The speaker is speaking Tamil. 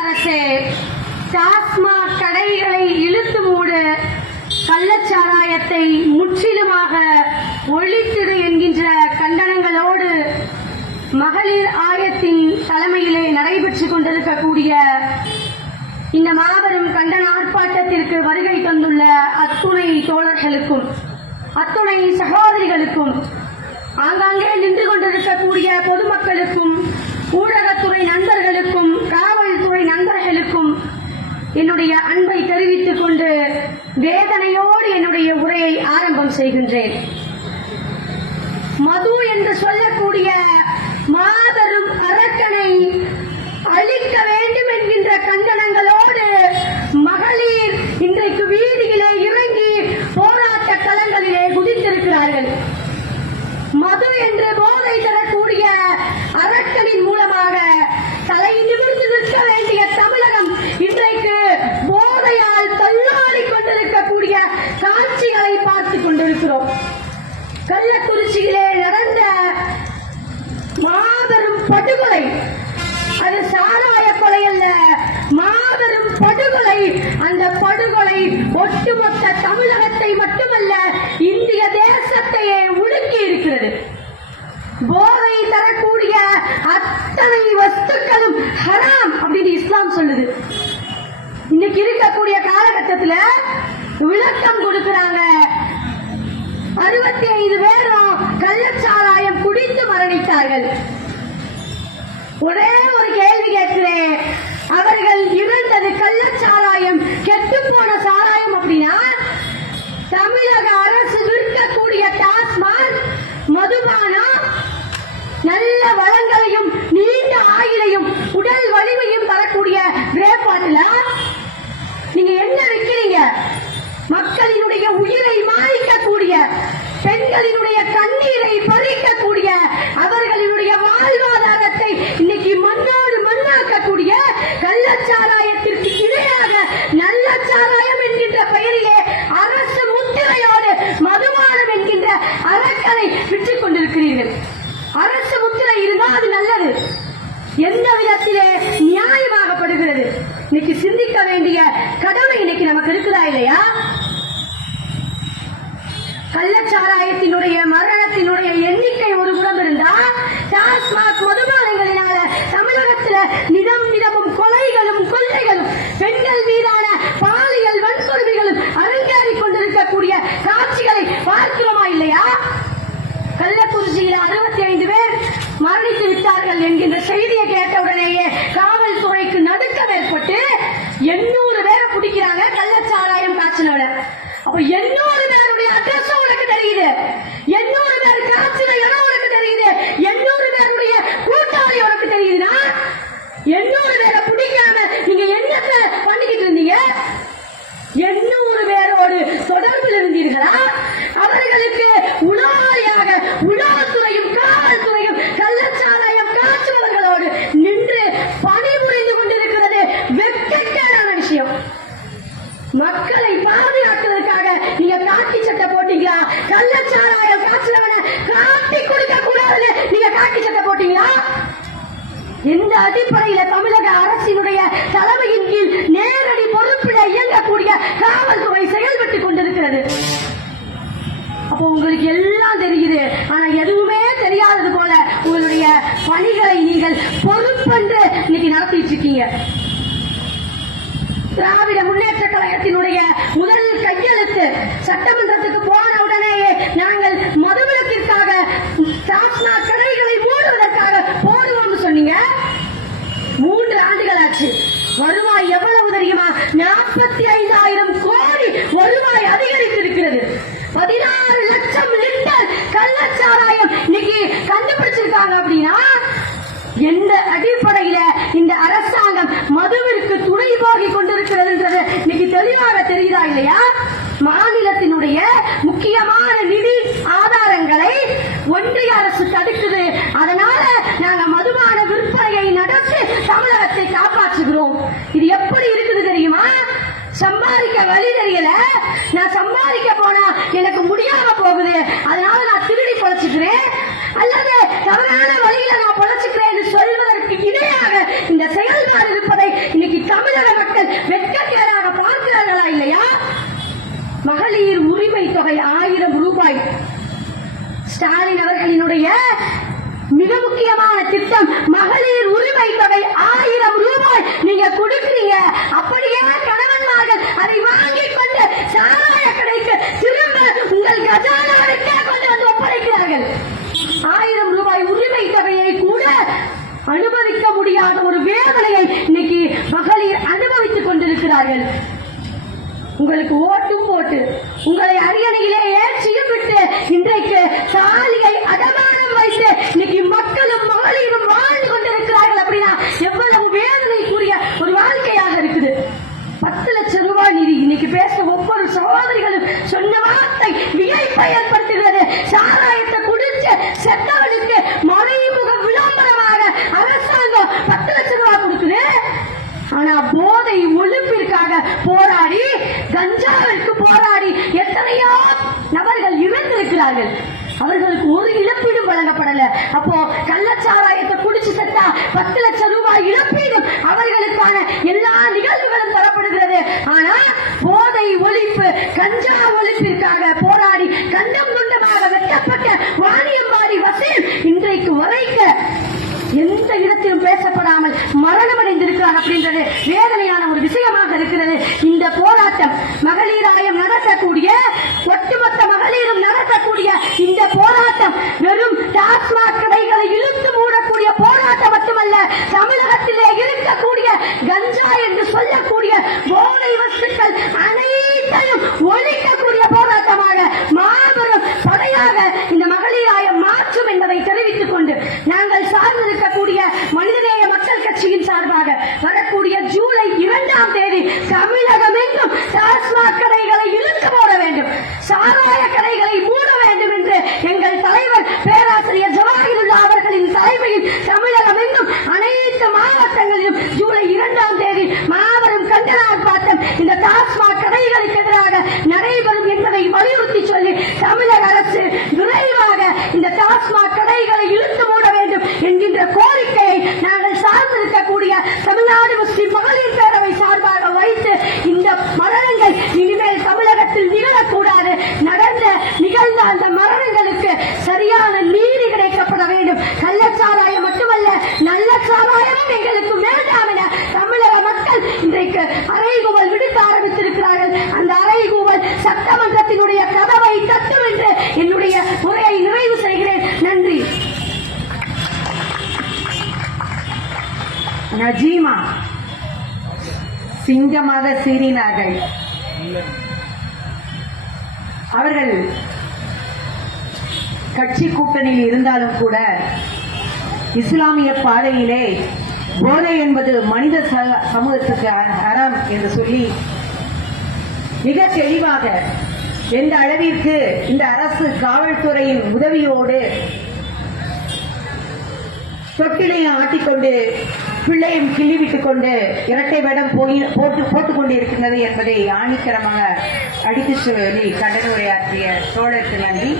அரசே, டாஸ்மாக் கடைகளை இழுத்து மூடு, கள்ளச்சாராயத்தை முற்றிலுமாக ஒழித்திடு என்கின்ற கண்டனங்களோடு மகளிர் ஆயத்தின் தலைமையிலே நடைபெற்றுக் கொண்டிருக்கக்கூடிய இந்த மாபெரும் கண்டன ஆர்ப்பாட்டத்திற்கு வருகை தந்துள்ள அத்துணை தோழர்களுக்கும் அத்துணை சகோதரிகளுக்கும் ஆங்காங்கே நின்று கொண்டிருக்கக்கூடிய பொதுமக்களுக்கும் ஊடகத்துறை நண்பர்களுக்கும் காவல்துறை நண்பர்களுக்கும் என்னுடைய அன்பை தெரிவித்துக் கொண்டு வேதனையோடு என்னுடைய உரையை ஆரம்பம் செய்கின்றேன். மது என்று சொல்லக்கூடிய மாபெரும் அரக்கனை அழிக்க வேண்டும் என்கின்ற கண்டனங்களோடு மகளிர் இன்றைக்கு வீதியிலே இறங்கி போராட்ட களங்களிலே குதித்திருக்கிறார்கள். மது என்று போதை தரக்கூடிய அரக்கனின் மூலமாக தலை நிமிர்ந்து நிற்க வேண்டிய தமிழகம் இன்றைக்கு போதையால் தள்ளாடி கொண்டிருக்கக்கூடிய காட்சிகளை பார்த்துக் கொண்டிருக்கிறோம். கள்ளக்குறிச்சியிலே நடந்த மாபெரும் படுகொலை, அது சாராய கொலை அல்ல, மாபெரும் படுகொலை. அந்த படுகொலை ஒட்டுமொத்த தமிழகத்தை மட்டுமல்ல, இந்திய தேசத்தையே உலுக்கி இருக்கிறது. போதை தரக்கூடிய அத்தனை வஸ்துக்களும் ஹராம் அப்படின்னு இஸ்லாம் சொல்லுது. இன்னைக்கு இருக்கக்கூடிய காலகட்டத்தில் விளக்கம் கொடுக்கிறாங்க. 65 பேரும் கள்ளச்சாராயம் குடித்து மரணித்தார்கள். ஒரே ஒரு கேள்வி கேட்கிறேன், அவர்கள் இறந்தது கள்ளச்சாராயம், கெட்டு போன சாராயம் அப்படின்னா தமிழக அரசு விற்கக்கூடிய டாஸ்மாக் மதுபானம் நல்ல வளங்களையும் நீண்ட ஆயுளையும் உடல் வலிமையும் தரக்கூடிய கிரேப் பாட்டில நீங்க என்ன விற்கிறீங்க? மக்களினுடைய உயிரை மாய்க்கக்கூடிய, பெண்களினுடைய கண்ணீரை பறிக்கக்கூடிய, அவர்களினுடைய வாழ்வாதாரத்தை இன்னைக்கு மண்ணோடு மண்ணாக்கக்கூடிய கள்ளச்சாராயத்திற்கு இணையாக நல்ல சாராயம் என்கின்ற பெயரிலே அரசு முத்திரையோடு மதுபானம் என்கின்ற அரக்கனை விற்றுக் கொண்டிருக்கிறீர்கள். அரசு முத்திரை இருந்தால் அது நல்லது, எந்த விதத்திலே நியாயமாகப்படுகிறது? இன்னைக்கு சிந்திக்க வேண்டிய கடமை இன்னைக்கு நமக்கு இருக்குதா இல்லையா? கள்ளச்சாராயத்தினுடைய மரணத்தினுடைய எண்ணிக்கை ஒரு புறம் இருந்தா, டாஸ்மாக் மதுபானங்களினால தமிழகத்தில் நிதமும் கொலைகளும் கொள்ளைகளும் பெண்கள் மீதான பாலியல் வன்கொடுமைகளும் அரங்கேறிக் கொண்டிருக்கக்கூடிய காட்சிகளை பார்க்கிறோமா இல்லையா? கள்ளக்குறிச்சியில் 65 பேர் மரணித்து விட்டார்கள் என்கின்ற செய்தியை கேட்டவுடனேயே காவல்துறைக்கு நடுக்கம் ஏற்பட்டு 800 பேரை பிடிக்கிறாங்க கள்ளச்சாராயம் காய்ச்சலோட. அப்ப 800 பேருடைய அட்ரஸ் உனக்கு தெரியுது, 800 பேர் காய்ச்சல இடம் உனக்கு தெரியுது, 800 பேருடைய கூட்டாளி உனக்கு தெரியுதுன்னா 800 பேரை பிடிக்காம நீங்க என்னத்தை பண்ணிக்கிட்டு இருந்தீங்க? 800 பேரோடு தொடர்பில் இருந்தீர்களா? அவர்களுக்கு உணவாளியாக உணவுத்துறையும் காவல்துறையும் கள்ளச்சாராயம் காய்ச்சுவவர்களோடு நின்று பணிபுரிந்து கொண்டிருக்கிறது வெட்கக்கேடான விஷயம். மக்களை பாதுகாக்கிறதுக்காக நீங்க காக்கி சட்டை போட்டீங்களா? கள்ளச்சாராயம் காய்ச்சலவனை காட்டி கொடுக்க கூடாது, நீங்க காக்கி சட்டை போட்டீங்களா? எந்த அடிப்படையில தமிழக அரசினுடைய தலைமையின் கீழ் நேரடி பொறுப்பிட இயங்கக்கூடிய காவல்துறை செயல்பட்டுக் கொண்டிருக்கிறது. அப்போ உங்களுக்கு எல்லாம் தெரியுது, ஆனா எதுவுமே தெரியாதது போல உங்களுடைய பணிகளை நீங்கள் பொறுப்பென்று இன்னைக்கு நடத்திட்டு இருக்கீங்க. திராவிட முன்னேற்ற கழகத்தினுடைய முதல் கையெழுத்து சட்டமன்றத்துக்கு போன உடனேயே நாங்கள் மதுவிலக்கிற்காக டாஸ்மாக் கடைகளை மூடுவதற்காக போடுவோம்னு சொன்னீங்க. 3 ஆண்டுகள் ஆச்சு. வருவாய் எவ்வளவு தெரியுமா? 45,000 கோடி வருவாய் அதிகரித்திருக்கிறது. 16 லட்சம் லிட்டர் கள்ளச்சாராயம் இன்னைக்கு கண்டுபிடிச்சிருக்காங்க. அப்படின்னா எந்த அடிப்படையில இந்த அரசாங்கம் மதுவிற்கு துணை போகி கொண்டிருக்கிறது இன்னைக்கு தெளிவாக தெரியுதா இல்லையா? மாநிலத்தினுடைய முக்கியமான நிதி ஆதாரங்களை ஒன்றிய அரசு தடுக்குது. அதனால நாங்க மதுபான விற்பனையை நடத்தி தமிழகத்தை காப்பாற்றுகிறோம். இது எப்படி இருக்குது தெரியுமா? சம்பாதிக்க வழி தெரியல, நான் சம்பாதிக்க போனா எனக்கு முடியாம போகுது, அதனால நான் திருடி பொழைச்சுக்கிறேன், அல்லது தவறான வழியில நான் பொழைச்சுக்கிறேன் சொல்வதற்கு இணையாக இந்த செயல்பாடு இருப்பதை இன்னைக்கு அரசினுடைய மிக முக்கியமான திட்டம் மகளிர் உரிமை தொகை 1000 ரூபாய் நீங்க கொடுக்கிறீங்க. அப்படியே கணவன்மார்கள் அதை வாங்கிக் கொண்டு சாராய கடைக்கு திரும்ப உங்கள் கஜானாவுக்கே கொண்டு வந்து ஒப்படைக்கிறார்கள். 1000 ரூபாய் உரிமை தொகையை கூட அனுபவிக்க முடியாத ஒரு வேதனையை இன்னைக்கு மகளிர் அனுபவித்துக் கொண்டிருக்கிறார்கள். உங்களுக்கு ஓட்டும் போட்டு உங்களை அரியணையிலே ஏற்றியும் விட்டு இன்றைக்கு தாலியை அடமானம் வைத்து இன்னைக்கு மக்களும் மகளிரும் வாழ்ந்து கொண்டிருக்கிறார்கள். அப்படின்னா எவ்வளவு வேதனைக்குரிய ஒரு வாழ்க்கையாக இருக்குது. 10 லட்சம் ரூபாய் நிதி இன்னைக்கு பேச ஒவ்வொரு சகோதரிகளும் சொன்ன வார்த்தை வியப்பை ஏற்படுத்துகிறது. சாராயத்தை குடிச்சு செத்தவனுக்கு மறைமுக விளம்பரமாக அரசாங்கம் 10 லட்சம் ரூபாய் கொடுக்குது. ஆனா போதை ஒழிப்பிற்காக போராடி கஞ்சாவிற்கு போராடி எத்தனையோ நபர்கள் இறந்திருக்கிறார்கள். அவர்களுக்கு ஒரு இழப்பீடும் வழங்கப்படல. அப்போ கள்ளச்சாராயத்தை குடிச்சு செத்தா 10 லட்சம் ரூபாய் இழப்பீடும் அவர்களுக்கான எல்லா நிகழ்வுகளும் தரப்படுகிறது. ஆனா போதை ஒழிப்பு கஞ்சா ஒழிப்பிற்காக போராடி கண்டம் துண்டமாக வெட்டப்பட்ட வாணியம்பாடி வசீல் இன்றைக்கு வரைக்க எந்த இடத்திலும் பேசப்படாமல் மரணம் அடைந்திருக்கிறார் அப்படின்றது வேதனையான ஒரு விஷயமாக இருக்கிறது. இந்த போராட்டம் மகளிராயம் நடத்தக்கூடிய ஒட்டுமொத்த மகளிரும் நடத்தக்கூடிய இந்த போராட்டம் வெறும் டாஸ்மாக் கடைகளை இழுத்து மூடக்கூடிய போராட்டம் மட்டுமல்ல, தமிழகத்திலே இருக்கக்கூடிய கஞ்சா என்று சொல்லக்கூடிய போதை வஸ்துக்கள் அனைத்தையும் ஒழிக்கக்கூடிய போராட்டமாக மாபெரும் படையாக இந்த மகளிராயம் மாற்றும் என்பதை தெரிவித்துக் கொண்டு நாங்கள் சார்ந்திருக்கக்கூடிய மனிதநேய மக்கள் கட்சியின் சார்பாக வரக்கூடிய ஜூலை 2ஆம் தேதி தமிழகம் எங்கும் டாஸ்மாக் கடைகளை இழுத்து போட வேண்டும், சாராய கடைகளை மூட வேண்டும் என்று எங்கள் தலைவர் பேராசிரியர் ஜவாஹிருல்லா அவர்களின் தலைமையில் தமிழகம் எங்கும் அனைத்து மாவட்டங்களிலும் ஜூலை 2ஆம் தேதி மாபெரும் கண்டன ஆர்ப்பாட்டம் இந்த டாஸ்மாக் கடைகளுக்கு எதிராக நடைபெறும் என்பதை வலியுறுத்தி சொல்லி தமிழக அரசு விரைவாக இந்த டாஸ்மாக் கடைகளை இழுத்து மூட வேண்டும் என்கின்ற கோரிக்கையை நாங்கள் சார்ந்திருக்கக்கூடிய தமிழ்நாடு முஸ்லிம் மகளிர் பேரவை சார்பாக வைத்து இந்த மரணங்கள் இனிமேல் தமிழகத்தில் நிகழக்கூடாது. நிகழ்ந்த அந்த மரணங்களுக்கு சரியான நீதி கிடைக்கப்பட வேண்டும். கள்ளச்சாராயம் மட்டுமல்ல, நல்ல சாராயமும் எங்களுக்கு வேண்டாம் என தமிழக மக்கள் இன்றைக்கு அறைகூவல் விடுக்க ஆரம்பித்திருக்கிறார்கள். அந்த அறைகூவல் சட்டமன்றத்தினுடைய கதவை தட்டும் என்று என்னுடைய உரையை நிறைவு செய்கிறேன். நன்றி. நஜீமா சிங்கமாக சீறினார்கள். அவர்கள் கட்சி கூட்டணியில் இருந்தாலும் கூட இஸ்லாமிய பாதையிலே போதை என்பது மனித சமூகத்துக்கு அறம் என்று சொல்லி மிக தெளிவாக எந்த அளவிற்கு இந்த அரசு காவல்துறையின் உதவியோடு தொட்டிலையும் ஆட்டிக்கொண்டு பிள்ளையும் கிள்ளிவிட்டுக் கொண்டு இரட்டை வேடம் போட்டுக் கொண்டிருக்கின்றது என்பதை ஆணித்தரமாக அடித்து சொல்லி கண்டன உரையாற்றிய தோழருக்கு நன்றி.